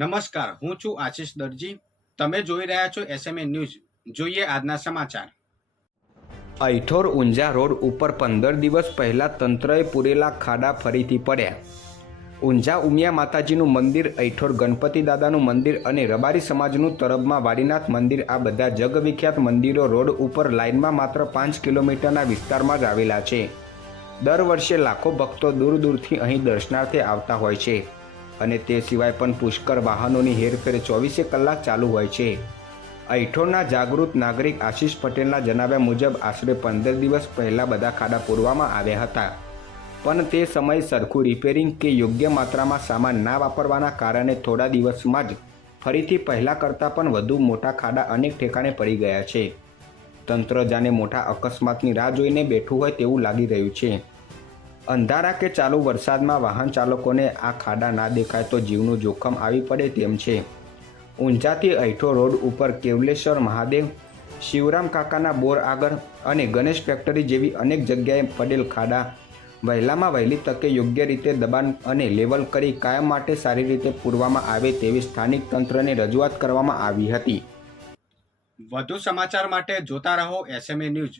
નમસ્કાર, હું છું આશીષ દરજી. તમે જોઈ રહ્યા છો એસએમએ ન્યૂઝ જોઈએ આજના સમાચાર. અઠોર ઊંઝા રોડ ઉપર પંદર દિવસ પહેલા તંત્રએ પૂરેલા ખાડા ફરીથી પડ્યા. ઊંઝા ઉમિયા માતાજીનું મંદિર અઠોર ગણપતિ દાદાનું મંદિર અને રબારી સમાજનું તરબમાં વાડીનાથ મંદિર, આ બધા જગવિખ્યાત મંદિરો રોડ ઉપર લાઇનમાં માત્ર પાંચ કિલોમીટરના વિસ્તારમાં જ આવેલા છે. દર વર્ષે લાખો ભક્તો દૂર દૂરથી અહીં દર્શનાર્થે આવતા હોય છે. અને તે સિવાય પણ પુષ્કળ વાહનોની હેરફેર ચોવીસે કલાક ચાલુ હોય છે. અઈઠોરના જાગૃત નાગરિક આશીષ પટેલના જણાવ્યા મુજબ આશરે પંદર દિવસ પહેલાં બધા ખાડા પૂરવામાં આવ્યા હતા. પણ તે સમયે સરખું રિપેરિંગ કે યોગ્ય માત્રામાં સામાન ના વાપરવાના કારણે થોડા દિવસમાં જ ફરીથી પહેલાં કરતાં પણ વધુ મોટા ખાડા અનેક ઠેકાણે પડી ગયા છે. તંત્ર જાણે મોટા અકસ્માતની રાહ જોઈને બેઠું હોય તેવું લાગી રહ્યું છે. અંધારા કે ચાલુ વરસાદમાં વાહન ચાલકોને આ ખાડા ના દેખાય તો જીવનું જોખમ આવી પડે તેમ છે. ઊંઝાથી અહીઠો રોડ ઉપર કેવલેશ્વર મહાદેવ, શિવરામ કાકાના બોર આગળ અને ગણેશ ફેક્ટરી જેવી અનેક જગ્યાએ પડેલ ખાડા. વહેલામાં વહેલી તકે યોગ્ય રીતે દબાણ અને લેવલ કરી કાયમ માટે સારી રીતે પૂરવામાં આવે તેવી સ્થાનિક તંત્રને રજૂઆત કરવામાં આવી હતી. વધુ સમાચાર માટે જોતા રહો એસએમએ ન્યૂઝ.